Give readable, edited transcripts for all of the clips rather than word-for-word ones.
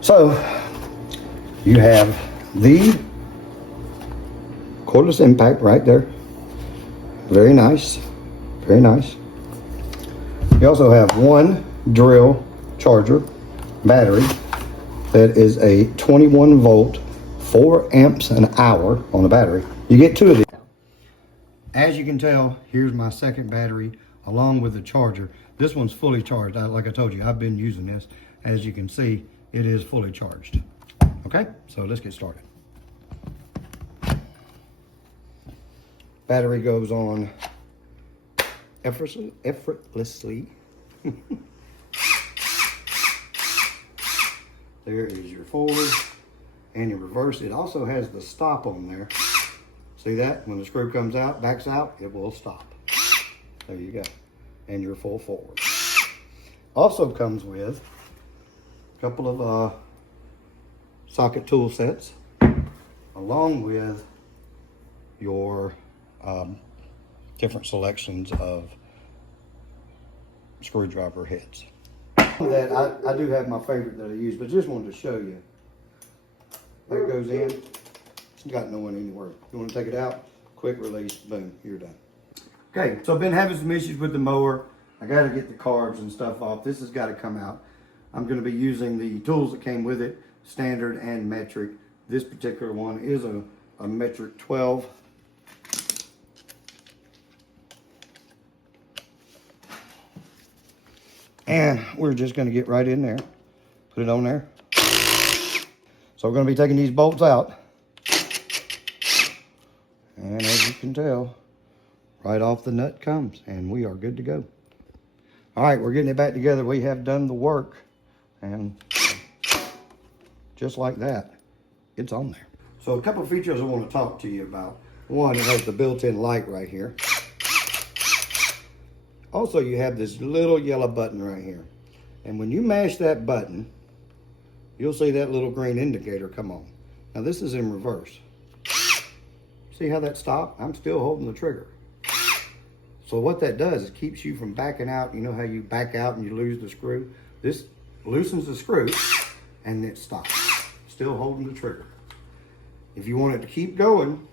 So you have the cordless impact right there. Very nice, very nice. You also have one drill charger battery that is a 21 volt, 4 amps an hour on the battery. You get two of these. As you can tell, here's my second battery along with the charger. This one's fully charged. Like I told you, I've been using this. As you can see, it is fully charged. Okay, so let's get started. Battery goes on effortlessly. There is your forward and your reverse. It also has the stop on there. See that? When the screw comes out, backs out, it will stop. There you go. And your full forward. Also comes with a couple of socket tool sets, along with your different selections of screwdriver heads. That I do have my favorite that I use, but just wanted to show you. That goes in. It's got no one anywhere. You want to take it out, quick release, boom, you're done. Okay, so I've been having some issues with the mower. I got to get the carbs and stuff off. This has got to come out. I'm going to be using the tools that came with it, standard and metric. This particular one is a metric 12. And we're just going to get right in there, put it on there. So we're going to be taking these bolts out. And as you can tell, right off the nut comes, and we are good to go. All right, we're getting it back together. We have done the work, and just like that, it's on there. So a couple of features I want to talk to you about. One, it has the built-in light right here. Also, you have this little yellow button right here. And when you mash that button, you'll see that little green indicator come on. Now this is in reverse. See how that stopped? I'm still holding the trigger. So what that does is keeps you from backing out. You know how you back out and you lose the screw? This loosens the screw and it stops. Still holding the trigger. If you want it to keep going,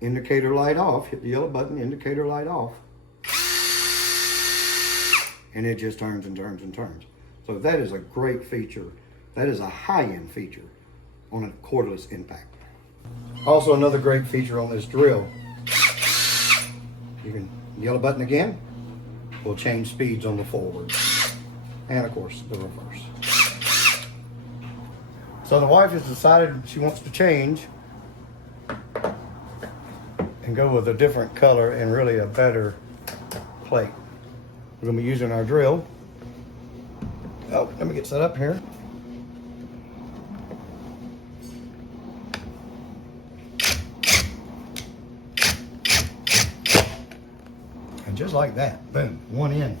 indicator light off, hit the yellow button, indicator light off. And it just turns and turns and turns. So that is a great feature. That is a high-end feature on a cordless impact. Also, another great feature on this drill, you can yellow button again, will change speeds on the forward. And of course, the reverse. So the wife has decided she wants to change and go with a different color and really a better plate. We're going to be using our drill. Oh, let me get set up here. And just like that, boom, one in.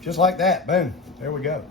Just like that, boom, there we go.